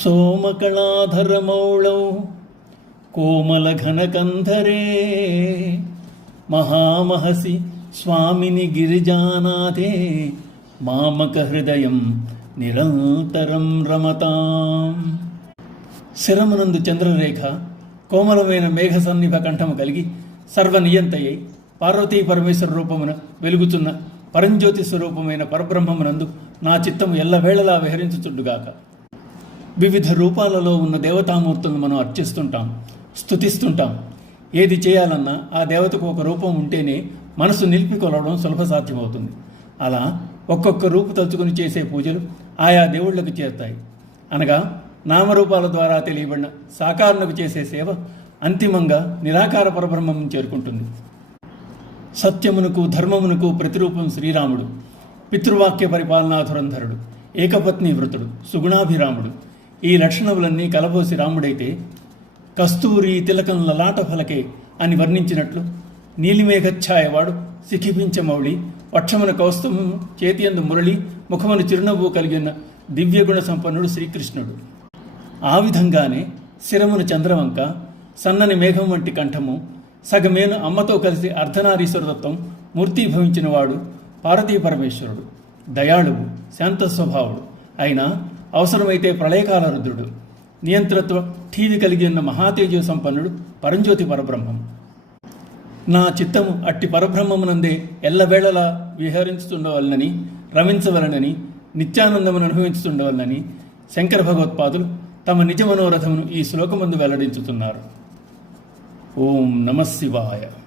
సోమకళాధరమౌళౌ కోమలఘనకంధరే మహామహసి స్వామిని గిరిజానాథే మామక హృదయం నిరంతరం రమతాం. శిరమునందు చంద్రరేఖ, కోమలమైన మేఘ సన్నిభ కంఠము కలిగి సర్వనియంతయ్యై పార్వతీ పరమేశ్వర రూపమున వెలుగుచున్న పరంజ్యోతి స్వరూపమైన పరబ్రహ్మమునందు నా చిత్తము ఎల్లవేళలా విహరించుచుండుగాక. వివిధ రూపాలలో ఉన్న దేవతామూర్తులను మనం అర్చిస్తుంటాం, స్తుతిస్తుంటాం. ఏది చేయాలన్నా ఆ దేవతకు ఒక రూపం ఉంటేనే మనసు నిలిపి కొలవడం సులభ సాధ్యమవుతుంది. అలా ఒక్కొక్క రూపు తలుచుకుని చేసే పూజలు ఆయా దేవుళ్లకు చేరుతాయి. అనగా నామరూపాల ద్వారా తెలియబడిన సాకారణకు చేసే సేవ అంతిమంగా నిరాకార పరబ్రహ్మం చేరుకుంటుంది. సత్యమునకు ధర్మమునకు ప్రతిరూపం శ్రీరాముడు. పితృవాక్య పరిపాలనాధురంధరుడు, ఏకపత్ని వృతుడు, సుగుణాభిరాముడు. ఈ లక్షణములన్నీ కలబోసి రాముడైతే కస్తూరి తిలకం లలాట ఫలకే అని వర్ణించినట్లు నీలిమేఘఛాయవాడు శిఖిపించమౌళి, వక్షమున కౌస్తుభము, చేతియందు మురళి, ముఖమున చిరునవ్వు కలిగిన దివ్యగుణ సంపన్నుడు శ్రీకృష్ణుడు. ఆ విధంగానే శిరమున చంద్రవంక, సన్నని మేఘం వంటి కంఠము, సగమేను అమ్మతో కలిసి అర్ధనారీశ్వరతత్వం మూర్తీభవించిన వాడు పార్వతీ పరమేశ్వరుడు. దయాళువు, శాంత స్వభావుడు అయినా అవసరమైతే ప్రళయకాల రుద్రుడు. నియంత్రత్వ ఠీవి కలిగి ఉన్న మహాతేజో సంపన్నుడు పరంజ్యోతి పరబ్రహ్మం. నా చిత్తము అట్టి పరబ్రహ్మమునందే ఎల్లవేళలా విహరించుతుండవలనని, రమించవలనని, నిత్యానందమును అనుభవించుతుండవలనని శంకర భగవత్పాదులు తమ నిజ మనోరథమును ఈ శ్లోకమందు వెల్లడించుతున్నారు. ఓం నమః శివాయ.